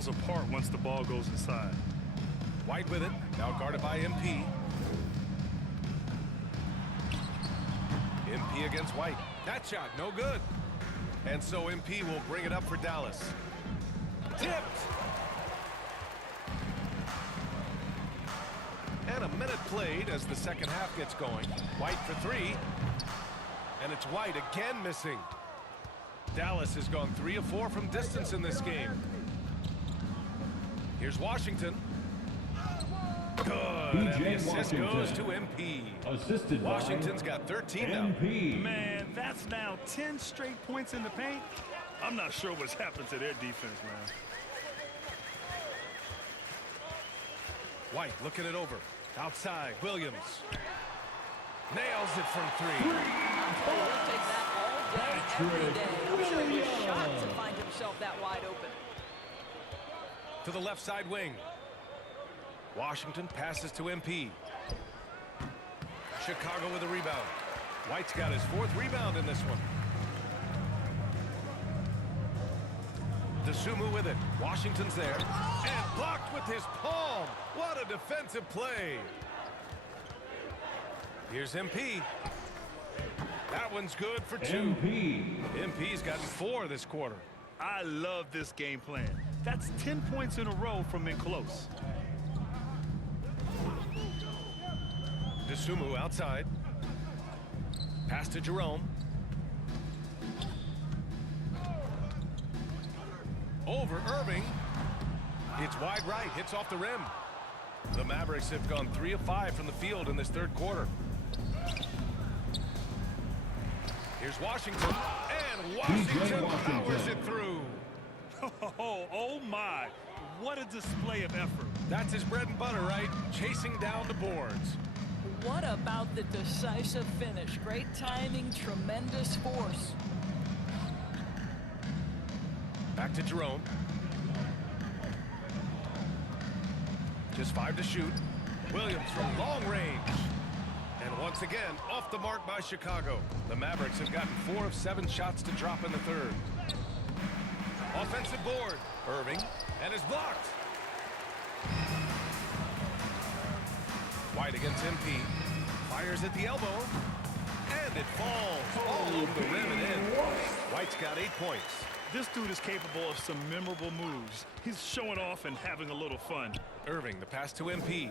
falls apart once the ball goes inside. White with it, now guarded by MP. MP against White. That shot, no good. And so MP will bring it up for Dallas. Tipped! And a minute played as the second half gets going. White for three. And it's White again missing. Dallas has gone 3 of 4 from distance in this game. Here's Washington. Good. And the assist goes to MP. Assisted Washington's got 13 now. MP. Man, that's now 10 straight points in the paint. I'm not sure what's happened to their defense, man. White looking it over. Outside, Williams. Nails it from 3. Oh, he'll take that all day, every day. I'm sure he was shocked to find himself that wide open. To the left side wing. Washington passes to MP. Chicago with a rebound. White's got his 4th rebound in this one. DeSumo with it. Washington's there. And blocked with his palm. What a defensive play. Here's MP. That one's good for 2. MP's gotten 4 this quarter. I love this game plan. That's 10 points in a row from in close. DeSumo outside. Pass to Jerome. Over Irving. It's wide right. Hits off the rim. The Mavericks have gone 3 of 5 from the field in this third quarter. Here's Washington. And Washington powers it through. Oh my. What a display of effort. That's his bread and butter, right? Chasing down the boards. What about the decisive finish? Great timing, tremendous force. Back to Jerome. Just 5 to shoot. Williams from long range. And once again, off the mark by Chicago. The Mavericks have gotten 4 of 7 shots to drop in the third. Offensive board. Irving. And is blocked. White against MP. Fires at the elbow. And it falls all over the rim and in. White's got 8 points. This dude is capable of some memorable moves. He's showing off and having a little fun. Irving, the pass to MP.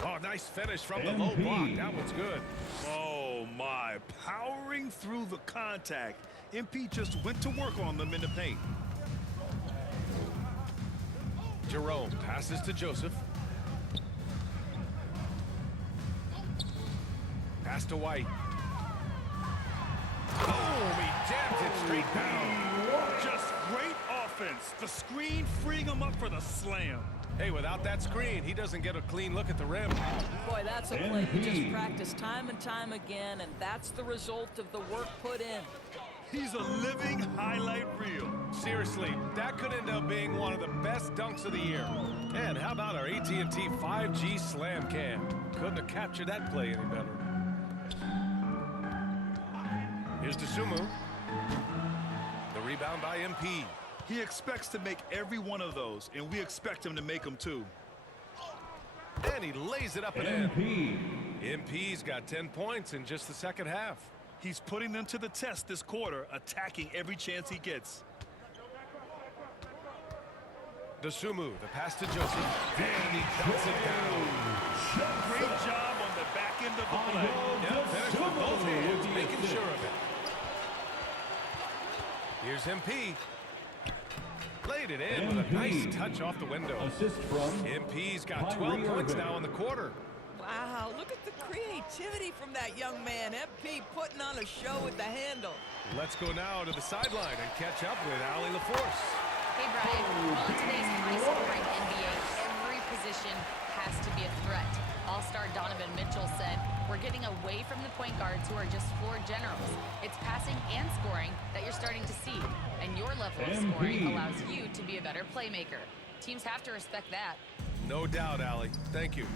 Oh, nice finish from the low block. That one's good. Oh, my. Powering through the contact. MP just went to work on them in the paint. Jerome passes to Joseph. Pass to White. Boom! He jams it straight down. Just great offense. The screen freeing him up for the slam. Hey, without that screen, he doesn't get a clean look at the rim. Boy, that's a play you just practice time and time again, and that's the result of the work put in. He's a living highlight reel. Seriously, that could end up being one of the best dunks of the year. And how about our AT&T 5G Slam Cam? Couldn't have captured that play any better. Here's DeSumo. The rebound by MP. He expects to make every one of those, and we expect him to make them too. And he lays it up and in. MP's got 10 points in just the second half. He's putting them to the test this quarter, attacking every chance he gets. DeSumo, the pass to Joseph. And he cuts it down. Great job on the back end of the play. Yep, finished with both hands, making sure of it. Here's MP. Played it in with a nice touch off the window. Assist from MP's got 12 points now in the quarter. Wow, look at the creativity from that young man. MP putting on a show with the handle. Let's go now to the sideline and catch up with Allie LaForce. Hey, Brian. Well, in today's high-scoring NBA, every position has to be a threat. All-star Donovan Mitchell said, "We're getting away from the point guards who are just floor generals. It's passing and scoring that you're starting to see, and your level of scoring allows you to be a better playmaker. Teams have to respect that." No doubt, Allie. Thank you.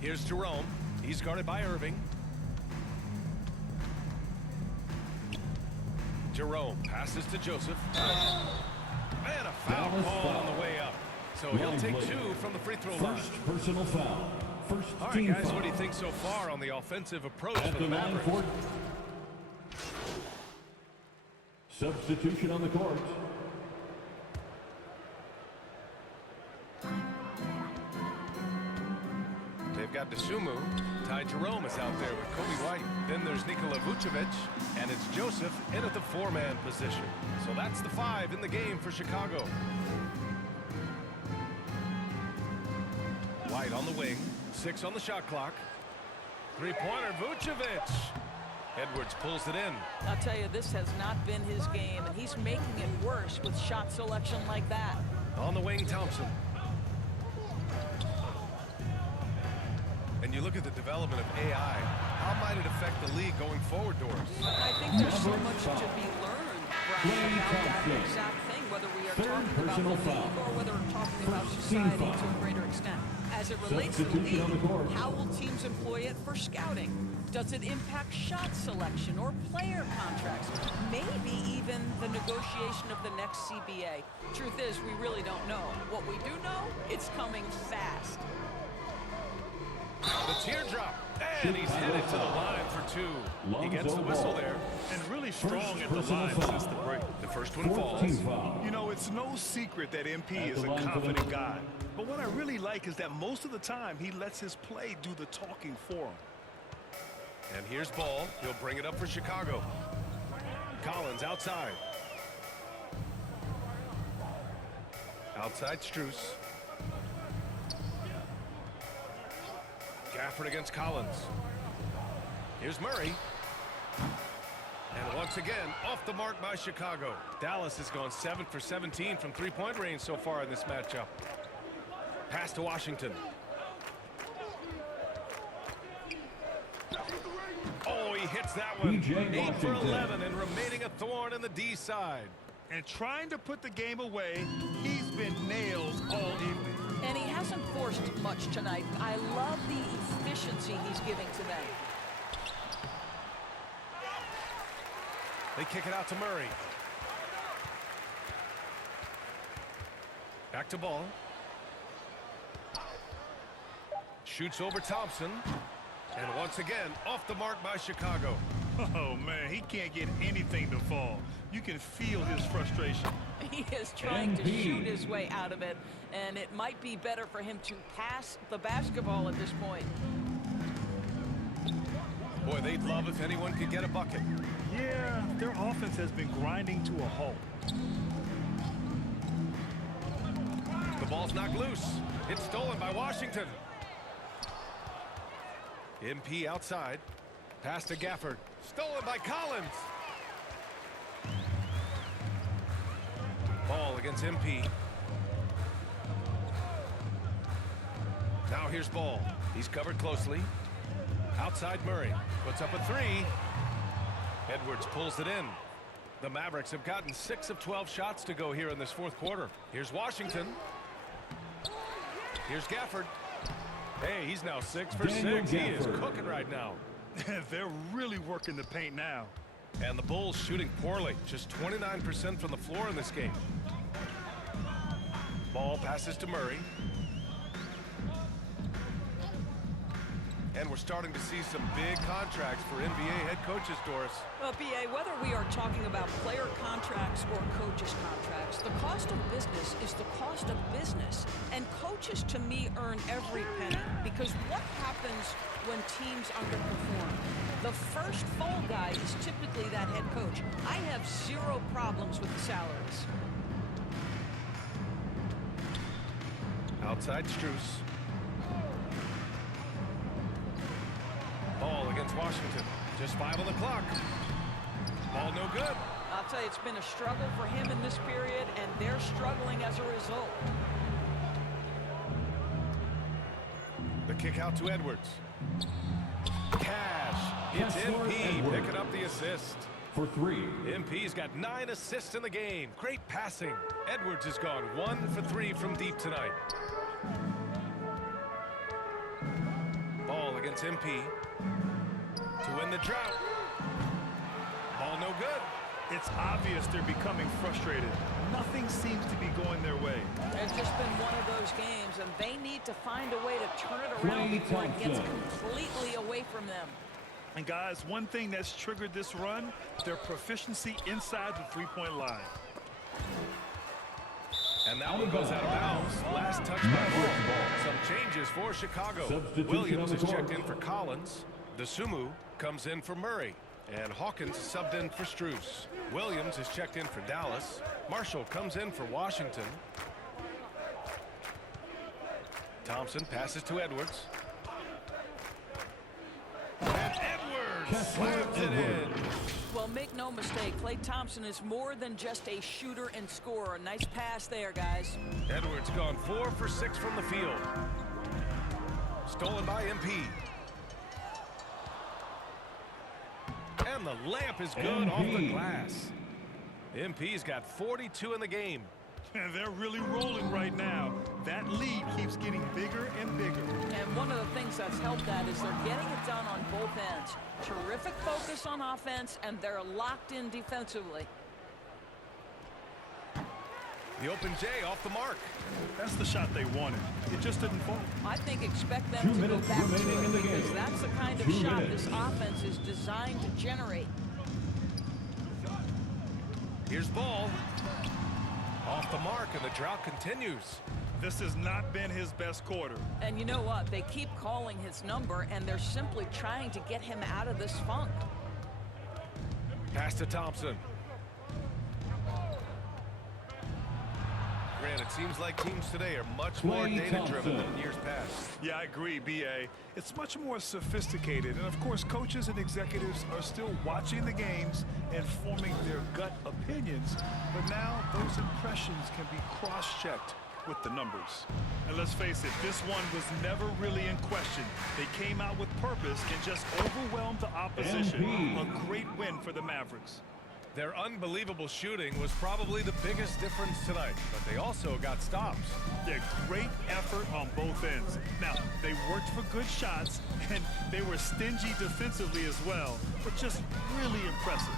Here's Jerome. He's guarded by Irving. Jerome passes to Joseph. And a foul call on the way up. So he'll take 2 from the free throw line. First personal foul. First All right, team guys, foul. what do you think so far on the offensive approach At for the the line Mavericks? for substitution on the court. They've got Desumu. Ty Jerome is out there with Kobe White. Then there's Nikola Vucevic, and it's Joseph in at the 4-man position. So that's the 5 in the game for Chicago. White on the wing, 6 on the shot clock. Three-pointer, Vucevic. Edwards pulls it in. I'll tell you, this has not been his game, and he's making it worse with shot selection like that. On the wing, Thompson. And you look at the development of AI, how might it affect the league going forward, Doris? I think there's so much to be learned, Brian, about that exact thing, whether we are talking about the league or whether we're talking about society to a greater extent. As it relates to the league, how will teams employ it for scouting? Does it impact shot selection or player contracts? Maybe even the negotiation of the next CBA. Truth is, we really don't know. What we do know, it's coming fast. The teardrop, and he's headed to the line for 2. He gets the whistle there. And really strong at the line since the break. The first one falls. You know, it's no secret that MP is a confident guy. But what I really like is that most of the time he lets his play do the talking for him. And here's Ball. He'll bring it up for Chicago. Collins outside. Outside Strus. Gafford against Collins. Here's Murray. And once again, off the mark by Chicago. Dallas has gone 7 for 17 from three-point range so far in this matchup. Pass to Washington. Oh, he hits that one. 8 for 11 and remaining a thorn in the D side. And trying to put the game away, he's been nailed all evening. And he hasn't forced much tonight. I love the efficiency he's giving to them. They kick it out to Murray. Back to Ball. Shoots over Thompson. And once again, off the mark by Chicago. Oh, man, he can't get anything to fall. You can feel his frustration. He is trying to shoot his way out of it, and it might be better for him to pass the basketball at this point. Boy, they'd love if anyone could get a bucket. Yeah, their offense has been grinding to a halt. The ball's knocked loose. It's stolen by Washington. MP outside. Pass to Gafford. Stolen by Collins. Ball against MP. Now here's Ball. He's covered closely. Outside Murray. Puts up a 3. Edwards pulls it in. The Mavericks have gotten 6 of 12 shots to go here in this fourth quarter. Here's Washington. Here's Gafford. Hey, he's now 6 for 6. He is cooking right now. They're really working the paint now. And the Bulls shooting poorly. Just 29% from the floor in this game. Ball passes to Murray. And we're starting to see some big contracts for NBA head coaches, Doris. Well, B.A., whether we are talking about player contracts or coaches' contracts, the cost of business is the cost of business. And coaches, to me, earn every penny. Because what happens when teams underperform? The first fall guy is typically that head coach. I have 0 problems with the salaries. Outside Strus. Ball against Washington. Just 5 on the clock. Ball no good. I'll tell you, it's been a struggle for him in this period, and they're struggling as a result. The kick out to Edwards. Cash. It's MP picking up the assist. For 3. MP's got 9 assists in the game. Great passing. Edwards has gone 1 for 3 from deep tonight. Ball against MP. To win the drought. Ball no good. It It's obvious they're becoming frustrated. Nothing seems to be going their way. It's just been one of those games, and they need to find a way to turn it around before it gets completely away from them. And guys, one thing that's triggered this run, their proficiency inside the three-point line. And that one goes out of bounds. Last touch by ball. Some changes for Chicago. Williams is checked in for Collins. DeSumo comes in for Murray. And Hawkins is subbed in for Strus. Williams is checked in for Dallas. Marshall comes in for Washington. Thompson passes to Edwards. And Edwards slams it in. Well, make no mistake, Klay Thompson is more than just a shooter and scorer. Nice pass there, guys. Edwards gone 4 for 6 from the field. Stolen by MP. And the layup is good off the glass. MP's got 42 in the game. And they're really rolling right now. That lead keeps getting bigger and bigger. And one of the things that's helped that is they're getting it done on both ends. Terrific focus on offense, and they're locked in defensively. The open J off the mark. That's the shot they wanted. It just didn't fall. I think expect them to go back to it because that's the kind of shot this offense is designed to generate. Here's Ball. Off the mark, and the drought continues. This has not been his best quarter. And you know what? They keep calling his number, and they're simply trying to get him out of this funk. Pass to Thompson. Grant, it seems like teams today are much more data-driven than years past. Yeah, I agree, B.A. It's much more sophisticated. And, of course, coaches and executives are still watching the games and forming their gut opinions. But now those impressions can be cross-checked with the numbers. And let's face it, this one was never really in question. They came out with purpose and just overwhelmed the opposition. A great win for the Mavericks. Their unbelievable shooting was probably the biggest difference tonight, but they also got stops. Yeah, great effort on both ends. Now, they worked for good shots, and they were stingy defensively as well, but just really impressive.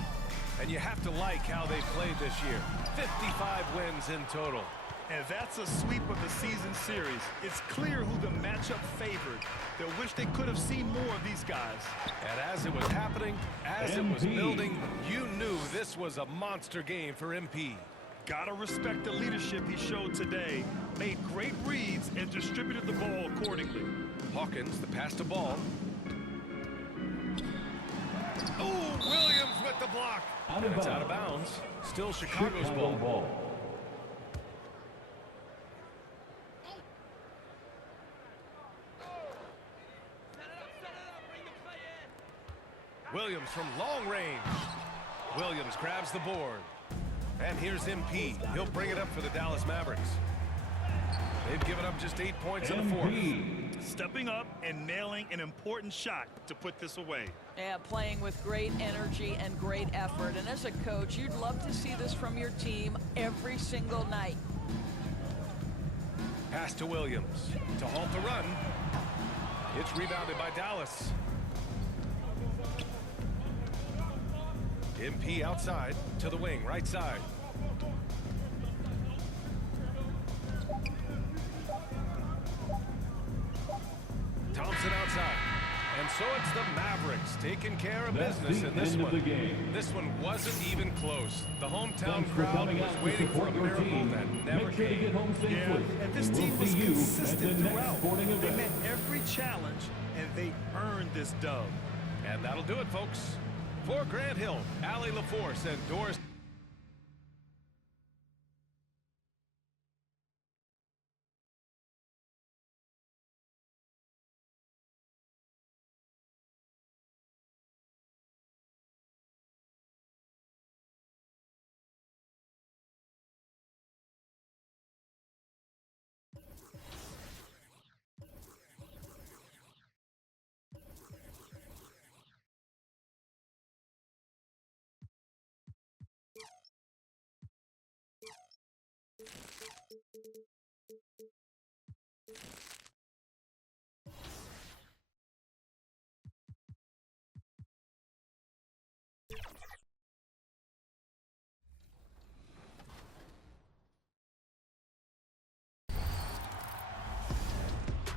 And you have to like how they played this year. 55 wins in total. And that's a sweep of the season series. It's clear who the matchup favored. They'll wish they could have seen more of these guys. And as it was happening, as it was building, you knew this was a monster game for MP. Gotta respect the leadership he showed today. Made great reads and distributed the ball accordingly. Hawkins, the pass to Ball. Oh, Williams with the block. And it's out of bounds. Still Chicago's ball. Williams from long range. Williams grabs the board. And here's MP. He'll bring it up for the Dallas Mavericks. They've given up just 8 points in the fourth. Stepping up and nailing an important shot to put this away. Yeah, playing with great energy and great effort. And as a coach, you'd love to see this from your team every single night. Pass to Williams to halt the run. It's rebounded by Dallas. MP outside to the wing, right side. Thompson outside. And so it's the Mavericks taking care of business in this one. This one wasn't even close. The hometown crowd was waiting for a miracle that never came. Yeah, and this team was consistent throughout. They met every challenge, and they earned this dub. And that'll do it, folks. For Grant Hill, Allie LaForce, and Doris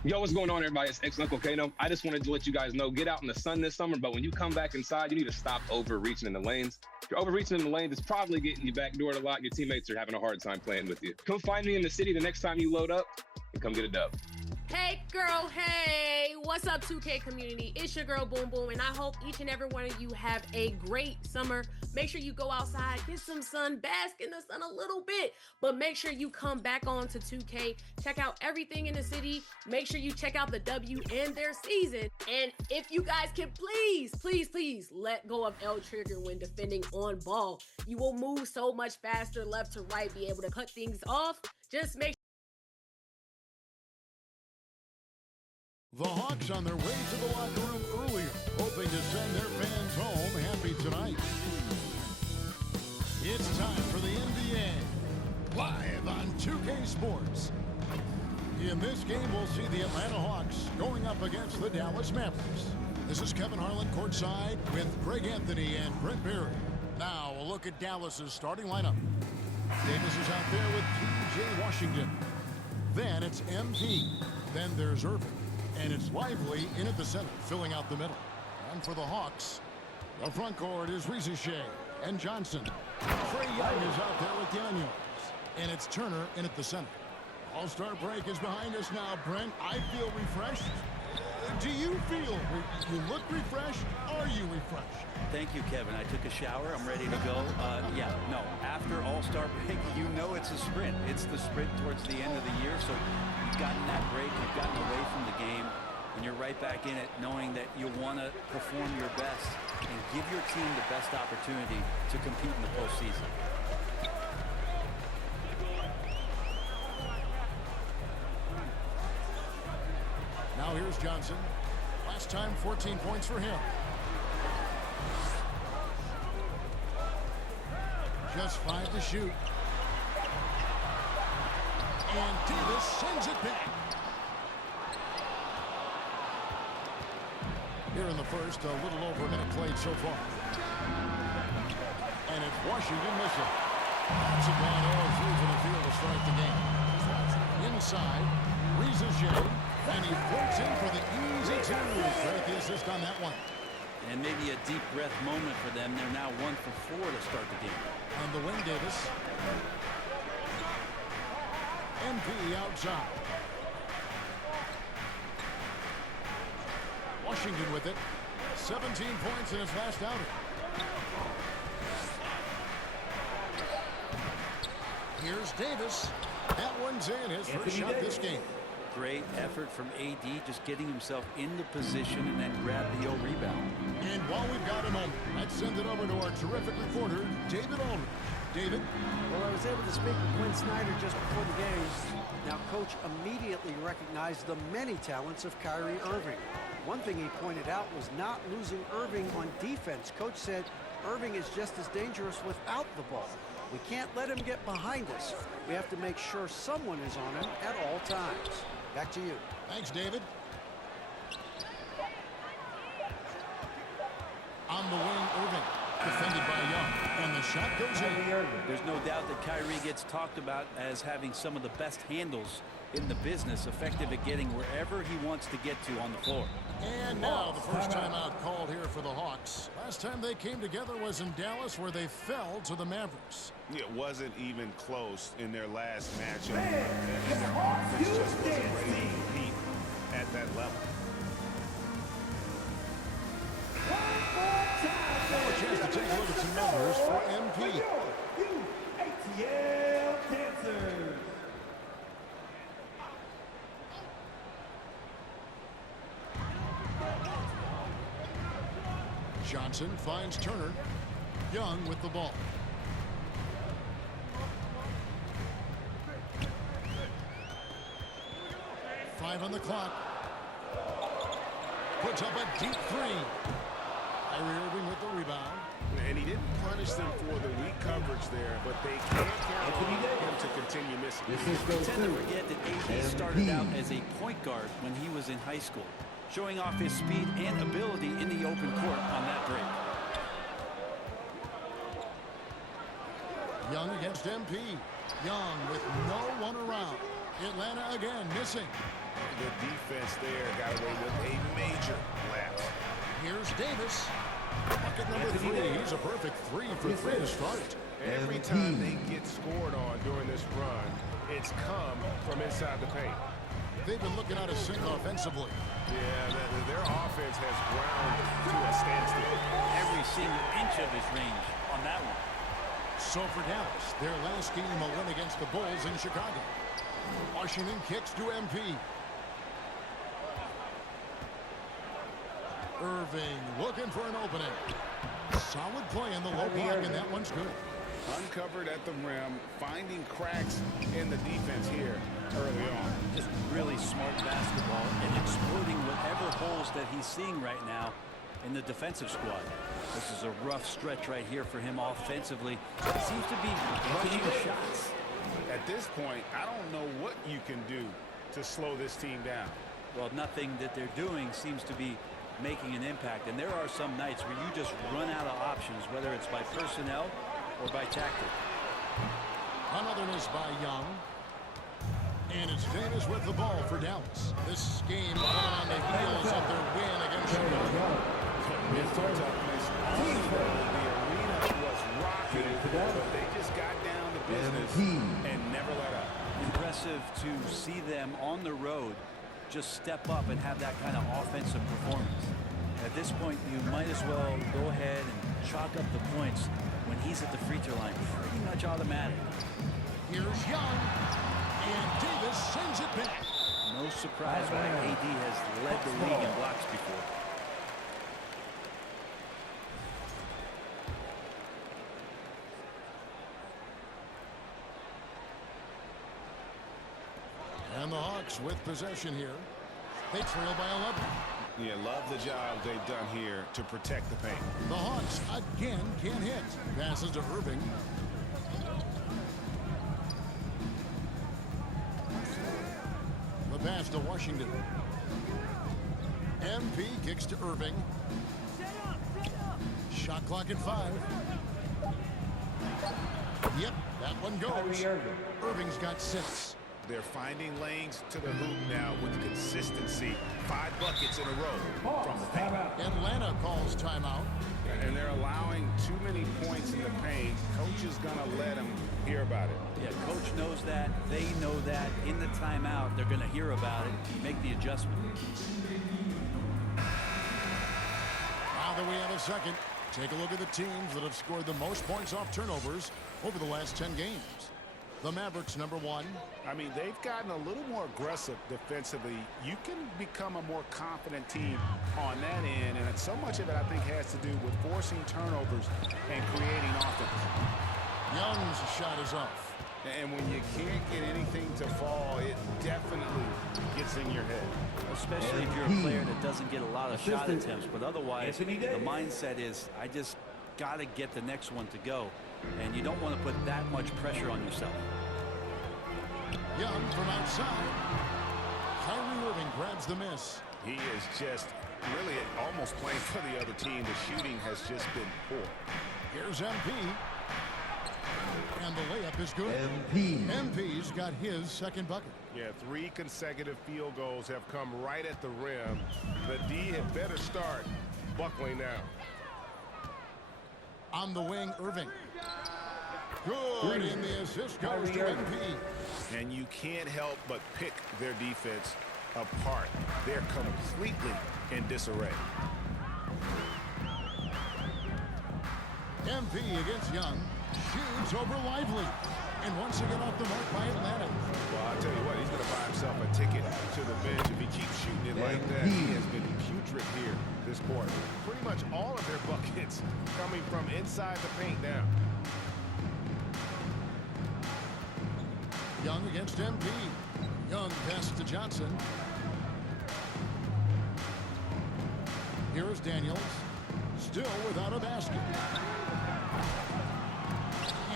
Yo, what's going on, everybody? It's ex-Uncle Kano. I just wanted to let you guys know, get out in the sun this summer, but when you come back inside, you need to stop overreaching in the lanes. If you're overreaching in the lanes, it's probably getting you backdoored a lot. Your teammates are having a hard time playing with you. Come find me in the city the next time you load up and come get a dub. Hey girl, hey, what's up 2K community? It's your girl Boom Boom, and I hope each and every one of you have a great summer. Make sure you go outside, get some sun, bask in the sun a little bit, but make sure you come back on to 2K, check out everything in the city, make sure you check out the W and their season, and if you guys can please let go of L trigger when defending on ball. You will move so much faster left to right, be able to cut things off. Just make The Hawks on their way to the locker room earlier, hoping to send their fans home happy tonight. It's time for the NBA, live on 2K Sports. In this game, we'll see the Atlanta Hawks going up against the Dallas Mavericks. This is Kevin Harlan courtside with Greg Anthony and Brent Barry. Now, a look at Dallas's starting lineup. Davis is out there with P.J. Washington. Then it's MP. Then there's Irving. And it's Lively in at the center, filling out the middle. And for the Hawks, the front court is Rizier and Johnson. Trae Young is out there with Daniels. And it's Turner in at the center. All-star break is behind us now, Brent. I feel refreshed. Do you feel, you look refreshed? Are you refreshed? Thank you, Kevin. I took a shower. I'm ready to go. After All-Star break, you know it's a sprint. It's the sprint towards the end of the year. So you've gotten that break. You've gotten away from the game. And you're right back in it, knowing that you want to perform your best and give your team the best opportunity to compete in the postseason. Now here's Johnson. Last time, 14 points for him. Just 5 to shoot. And Davis sends it back. Here in the first, a little over a minute played so far. And it's Washington missing. That's a gone all through to the field to start the game. Inside, Rizier. And he floats in for the easy two. Credit the assist on that one. And maybe a deep breath moment for them. They're now 1 for 4 to start the game. On the wing, Davis. MP outside. Washington with it. 17 points in his last outing. Here's Davis. That one's in, his first shot this game. Great effort from AD, just getting himself into position and then grab the rebound. And while we've got a moment, let's send it over to our terrific reporter, David Aldridge. David? Well, I was able to speak with Quinn Snyder just before the game. Now, Coach immediately recognized the many talents of Kyrie Irving. One thing he pointed out was not losing Irving on defense. Coach said Irving is just as dangerous without the ball. We can't let him get behind us. We have to make sure someone is on him at all times. Back to you. Thanks, David. On the wing, Irving. Defended by Young. And the shot goes in. There's no doubt that Kyrie gets talked about as having some of the best handles in the business, effective at getting wherever he wants to get to on the floor. And now the first timeout called here for the Hawks. Last time they came together was in Dallas, where they fell to the Mavericks. It wasn't even close in their last matchup. And their offense just wasn't ready to compete at that level. Now a chance to take a look at some numbers for MP. ATL Dancers. Johnson finds Turner. Young with the ball. Five on the clock. Puts up a deep three. Kyrie Irving with the rebound. And he didn't punish them for the weak coverage there, but they can't count on him to continue missing. We tend to forget that AD started out as a point guard when he was in high school, showing off his speed and ability in the open court on that break. Young against MP. Young with no one around. Atlanta again missing. The defense there got away with a major lapse. Here's Davis. Bucket number 3. He's a perfect 3 for 3 to start. Every time they get scored on during this run, it's come from inside the paint. They've been looking out of sync offensively. Yeah, their offense has ground to a standstill. Every single inch of his range on that one. So for Dallas, their last game a win against the Bulls in Chicago. Washington kicks to MP. Irving looking for an opening. Solid play in the low block, and that one's good. Uncovered at the rim, finding cracks in the defense here early on. Just really smart basketball and exploiting whatever holes that he's seeing right now in the defensive squad. This is a rough stretch right here for him offensively. He seems to be rushing shots. At this point, I don't know what you can do to slow this team down. Well, nothing that they're doing seems to be making an impact. And there are some nights where you just run out of options, whether it's by personnel or by tactic. Another miss by Young. And it's Davis with the ball for Dallas. This game coming on the heels of their win against Chicago. The arena was rocking, but they just got down to business and never let up. Impressive to see them on the road just step up and have that kind of offensive performance. At this point, you might as well go ahead and chalk up the points when he's at the free throw line. Pretty much automatic. Here's Young, and Davis sends it back. No surprise why AD has led the league in blocks before. And the Hawks with possession here. They trail by 11. Yeah, love the job they've done here to protect the paint. The Hawks again can't hit. Passes to Irving. The pass to Washington. MP kicks to Irving. Shot clock at 5. Yep, that one goes. Irving's got 6. They're finding lanes to the hoop now with consistency. 5 buckets in a row from the paint. Atlanta calls timeout. And they're allowing too many points in the paint. Coach is going to let them hear about it. Yeah, coach knows that. They know that. In the timeout, they're going to hear about it and make the adjustment. Now that we have a second, take a look at the teams that have scored the most points off turnovers over the last 10 games. The Mavericks, number 1. I mean, they've gotten a little more aggressive defensively. You can become a more confident team on that end, and so much of it, I think, has to do with forcing turnovers and creating offense. Young's shot is off. And when you can't get anything to fall, it definitely gets in your head. Especially if you're a player that doesn't get a lot of shot attempts, but otherwise, the mindset is, I just got to get the next one to go. And you don't want to put that much pressure on yourself. Young from outside. Kyrie Irving grabs the miss. He is just really almost playing for the other team. The shooting has just been poor. Here's MP. And the layup is good. MP's got his second bucket. Yeah, 3 consecutive field goals have come right at the rim. The D had better start buckling now. On the wing, Irving. Good, and the assist goes to MP. And you can't help but pick their defense apart. They're completely in disarray. MP against Young. Shoots over Lively. And once again off the mark by Atlanta. Well, I'll tell you what, he's going to buy himself a ticket to the bench. If he keeps shooting it like that, he has been putrid here this quarter. Pretty much all of their buckets coming from inside the paint now. Young against MP. Young passes to Johnson. Here is Daniels. Still without a basket.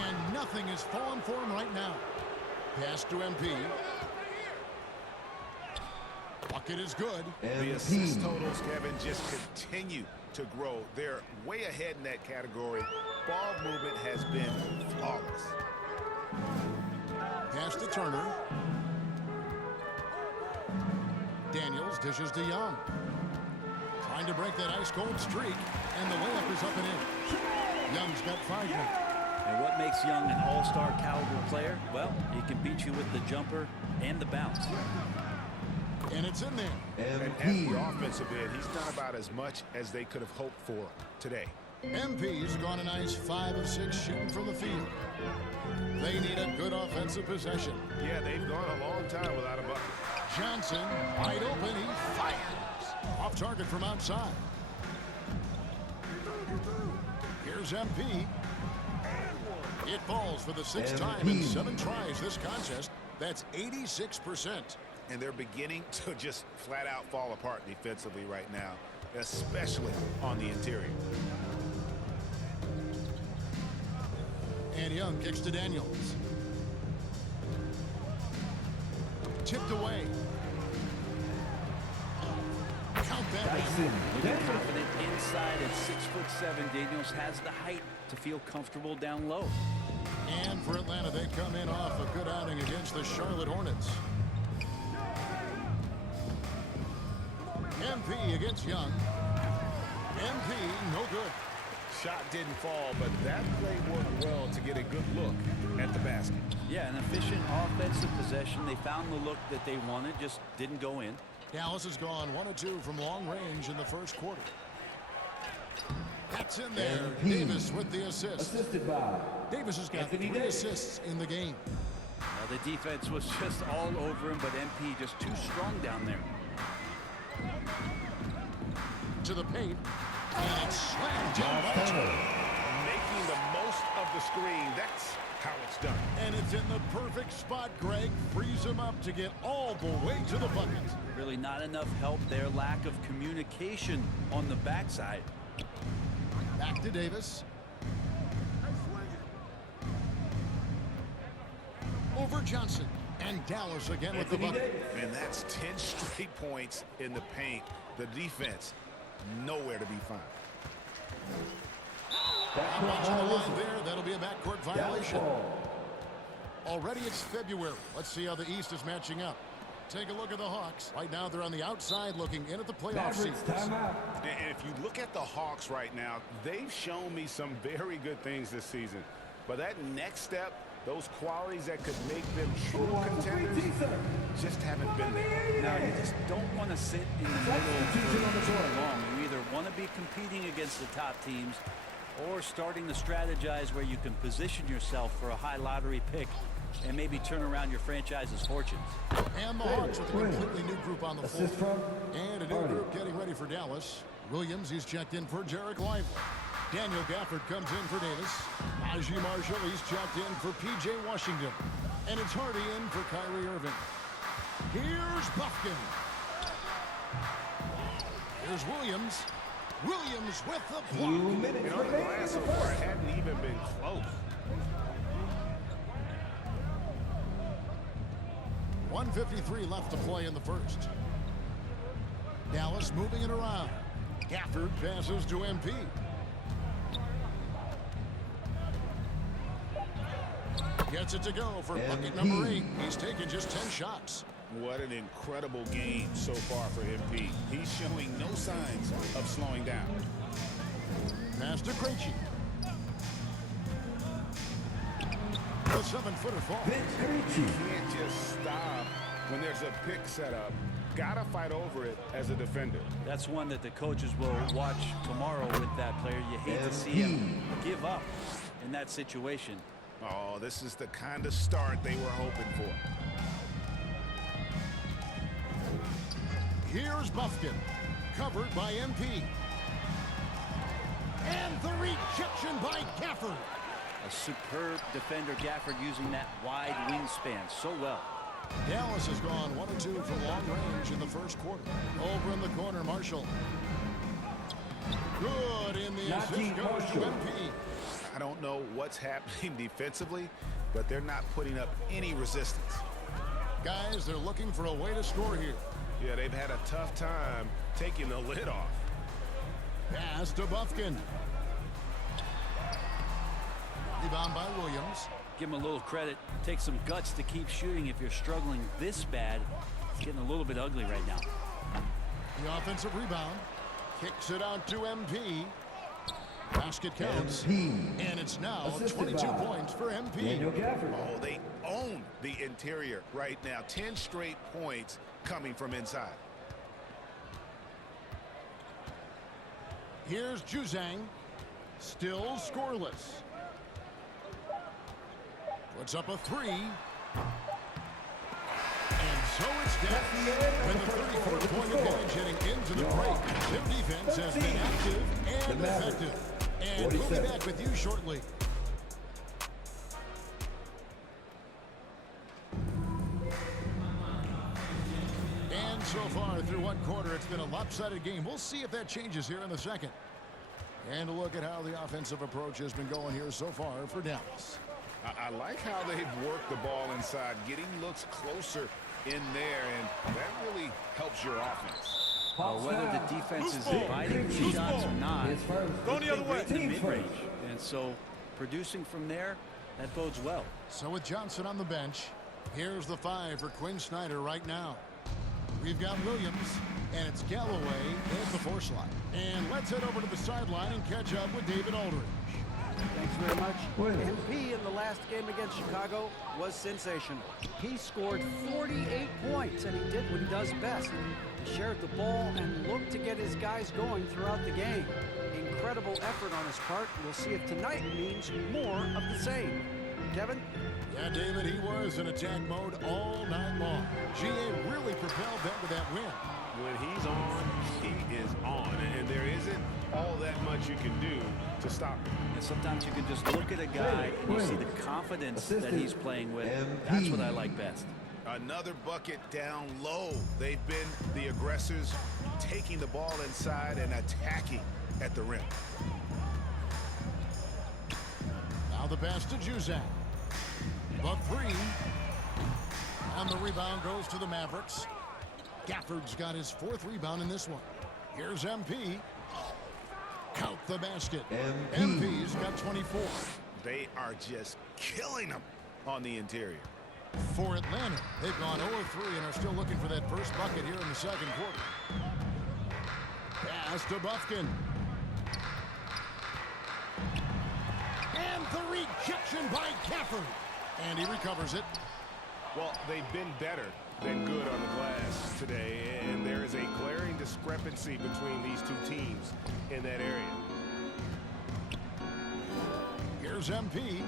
And nothing is falling for him right now. Pass to MP. Bucket is good. The assist totals, Kevin, just continue to grow. They're way ahead in that category. Ball movement has been flawless. Pass to Turner. Daniels dishes to Young. Trying to break that ice-cold streak, and the layup is up and in. Young's got 5 more. And what makes Young an all-star caliber player? Well, he can beat you with the jumper and the bounce. And it's in there. And at the offensive end, he's done about as much as they could have hoped for today. MP's gone a nice 5 of 6 shooting from the field. They need a good offensive possession. Yeah, they've gone a long time without a bucket. Johnson, wide open, he fires. Off target from outside. Here's MP. It falls for the 6th time in 7 tries this contest. That's 86%. And they're beginning to just flat out fall apart defensively right now, especially on the interior. And Young kicks to Daniels. Tipped away. Count that. Looking confident inside at 6'7", Daniels has the height to feel comfortable down low. And for Atlanta, they come in off a good outing against the Charlotte Hornets. MP against Young. MP, no good. Shot didn't fall, but that play worked well to get a good look at the basket. Yeah, an efficient offensive possession. They found the look that they wanted, just didn't go in. Dallas has gone 1 of 2 from long range in the first quarter. That's in there. Davis with the assist. Assisted by Davis has got 3 assists in the game. The defense was just all over him, but MP just too strong down there. To the paint. And it's slammed down. Making the most of the screen. That's how it's done. And it's in the perfect spot. Greg frees him up to get all the way to the bucket. Really not enough help there. Lack of communication on the backside. Back to Davis. Over Johnson. And Dallas again with the bucket. And that's 10 straight points in the paint. The defense nowhere to be found. Not much on the line there. That'll be a backcourt violation. Already it's February. Let's see how the East is matching up. Take a look at the Hawks. Right now they're on the outside looking in at the playoff series. And if you look at the Hawks right now, they've shown me some very good things this season. But that next step, those qualities that could make them true contenders, just haven't been there. Now, you just don't want to sit in the middle for too long. You either want to be competing against the top teams or starting to strategize where you can position yourself for a high lottery pick and maybe turn around your franchise's fortunes. And the Hawks with a completely new group on the floor. And a new group getting ready for Dallas. Williams, he's checked in for Jarek Lively. Daniel Gafford comes in for Davis. Najee Marshall, he's checked in for P.J. Washington. And it's Hardy in for Kyrie Irving. Here's Buffkin. Here's Williams. Williams with the block. You know, the glass so far hadn't even been close. 1:53 left to play in the first. Dallas moving it around. Gafford passes to MP. Gets it to go for bucket number 8. He's taken just 10 shots. What an incredible game so far for MP. He's showing no signs of slowing down. Pass to Krejci. The 7-footer fall. You can't just stop when there's a pick set up. Gotta fight over it as a defender. That's one that the coaches will watch tomorrow with that player. You hate to see him give up in that situation. Oh, this is the kind of start they were hoping for. Here's Buffkin, covered by MP. And the rejection by Gafford. A superb defender, Gafford, using that wide wingspan so well. Dallas has gone 1 of 2 from long range in the first quarter. Over in the corner, Marshall. Good in the assist goes to MP. I don't know what's happening defensively, but they're not putting up any resistance. Guys, they're looking for a way to score here. Yeah, they've had a tough time taking the lid off. Pass to Buffkin. Rebound by Williams. Give him a little credit. Take some guts to keep shooting if you're struggling this bad getting a little bit ugly right now. The offensive rebound. Kicks it out to MP. Basket counts. And it's now 22 points for MP. Oh, they own the interior right now. 10 straight points coming from inside. Here's Juzang. Still scoreless. Puts up a three. And so it's down. With the 34th point advantage heading into the break. Their defense has been active and effective. And we'll be back with you shortly. And so far through one quarter, it's been a lopsided game. We'll see if that changes here in the second. And a look at how the offensive approach has been going here so far for Dallas. I like how they've worked the ball inside, getting looks closer in there, and that really helps your offense. Whether the defense is inviting these shots or not, Go the other way. in the mid-range. And so producing from there, that bodes well. So with Johnson on the bench, here's the 5 for Quinn Snyder right now. We've got Williams, and it's Galloway at the 4 slot. And let's head over to the sideline and catch up with David Aldridge. Thanks very much. MP in the last game against Chicago was sensational. He scored 48 points, and he did what he does best. He shared the ball and looked to get his guys going throughout the game. Incredible effort on his part. We'll see if tonight means more of the same. Kevin? Yeah, David, he was in attack mode all night long. GA really propelled them to that win. When he's on, he is on. And there isn't all that much you can do to stop him. And sometimes you can just look at a guy and you see the confidence that he's playing with. That's what I like best. Another bucket down low. They've been the aggressors, taking the ball inside and attacking at the rim. Now the pass to Juzang. The 3. And the rebound goes to the Mavericks. Gafford's got his 4th rebound in this one. Here's MP. Count the basket. MP's got 24. They are just killing them on the interior. For Atlanta, they've gone 0-3 and are still looking for that first bucket here in the second quarter. Pass to Bufkin. And the rejection by Gafford. And he recovers it. Well, they've been better than good on the glass today, and there is a glaring discrepancy between these two teams in that area. Here's MP.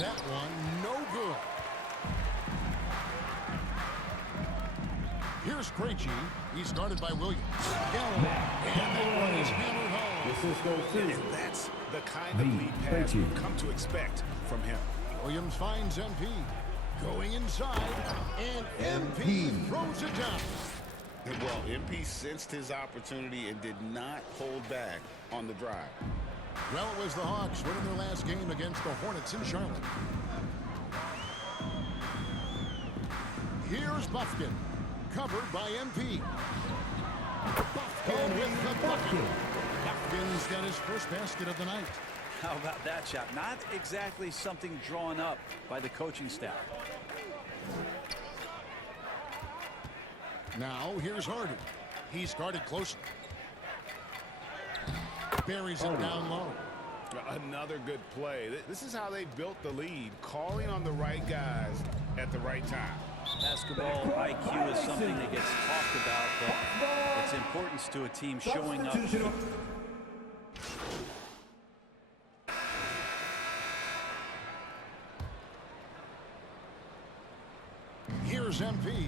That one, no good. Here's Krejci. He's guarded by Williams. Galloway. And that one is hammered home. And that's the kind of lead pass we've come to expect from him. Williams finds MP. Going inside. And MP throws it down. Well, MP sensed his opportunity and did not hold back on the drive. Well, it was the Hawks winning their last game against the Hornets in Charlotte. Here's Bufkin. Covered by MP. Bufkin with the bucket. Bufkin's got his first basket of the night. How about that shot? Not exactly something drawn up by the coaching staff. Now, here's Harden. He's guarded closely. Buries it down low. Another good play. This is how they built the lead, calling on the right guys at the right time. Basketball IQ is something that gets talked about, but its importance to a team showing up. Here's MP.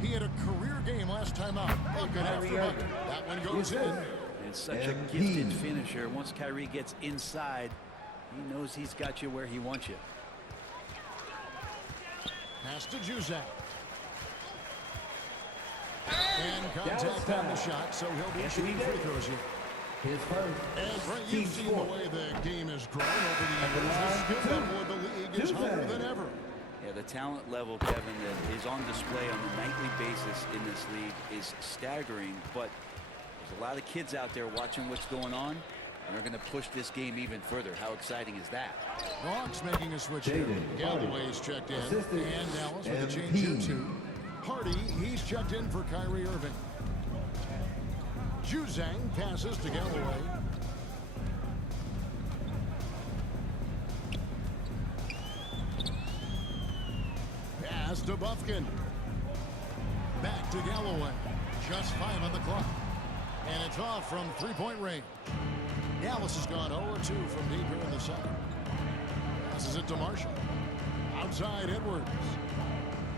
He had a career game last time out. Good after bucket. That one goes in. And such a gifted finisher. Once Kyrie gets inside, he knows he's got you where he wants you. Pass to Juzang. And contact on the shot, so he'll be shooting free throws here. His first. And Brent, you've seen the way the game has grown over the years. The skill level of the league is higher than ever. Yeah, the talent level, Kevin, that is on display on a nightly basis in this league is staggering, but there's a lot of kids out there watching what's going on, and they're going to push this game even further. How exciting is that? The Hawks making a switch here. Galloway's checked in, and Dallas with a change here too. Hardy, he's checked in for Kyrie Irving. Juzang passes to Galloway. Pass to Bufkin. Back to Galloway. Just 5 on the clock. And it's off from three-point range. Dallas has gone 0-2 from deep here in the second. Passes it to Marshall. Outside Edwards.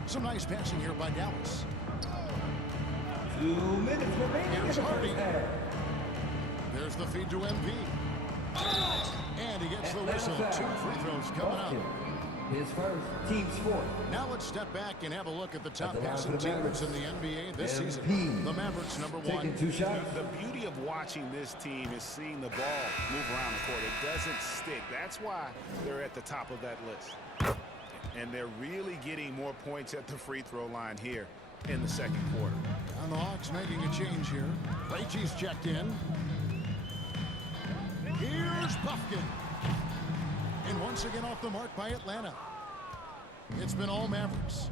Some nice passing here by Dallas. 2 minutes remaining. Here's Hardy. There's the feed to MP. And he gets the whistle. 2 free throws coming up. His first, team's fourth. Now let's step back and have a look at the top passing teams in the NBA this season. The Mavericks, number 1. Taking 2 shots. The beauty of watching this team is seeing the ball move around the court. It doesn't stick. That's why they're at the top of that list. And they're really getting more points at the free throw line here in the second quarter. And the Hawks making a change here. Krejci's checked in. Here's Bufkin. And once again off the mark by Atlanta. It's been all Mavericks.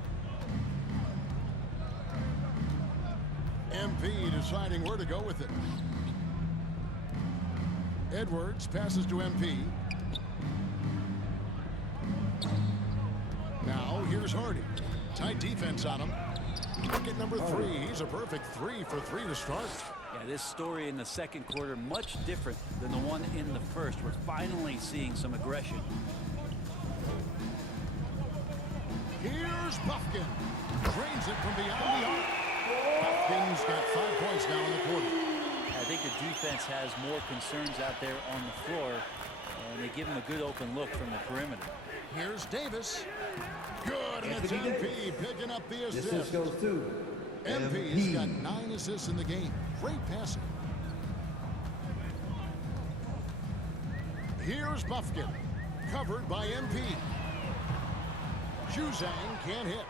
MP deciding where to go with it. Edwards passes to MP. Now here's Hardy. Tight defense on him. Look at number 3. He's a perfect 3 for 3 to start. Yeah, this story in the second quarter much different than the one in the first. We're finally seeing some aggression. Here's Bufkin. Drains it from beyond the arc. Bufkin's got 5 points now in the quarter. I think the defense has more concerns out there on the floor, and they give him a good open look from the perimeter. Here's Davis. Good, and it's MP picking up the assist. This goes to MP's got 9 assists in the game. Great passing. Here's Bufkin. Covered by MP. Juzang can't hit.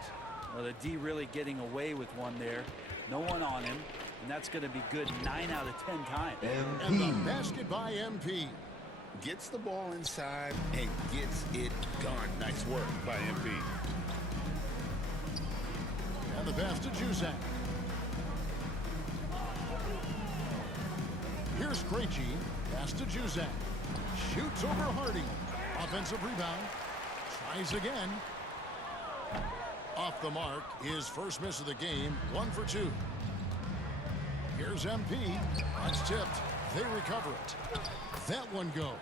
Well, the D really getting away with one there. No one on him, and that's going to be good 9 out of 10 times. And the basket by MP. Gets the ball inside and gets it done. Nice work by MP. And the pass to Juzang. Here's Krejci. Pass to Juzang. Shoots over Hardy. Offensive rebound. Tries again. Off the mark. His first miss of the game. 1 for 2. Here's MP. That's tipped. They recover it. That one go.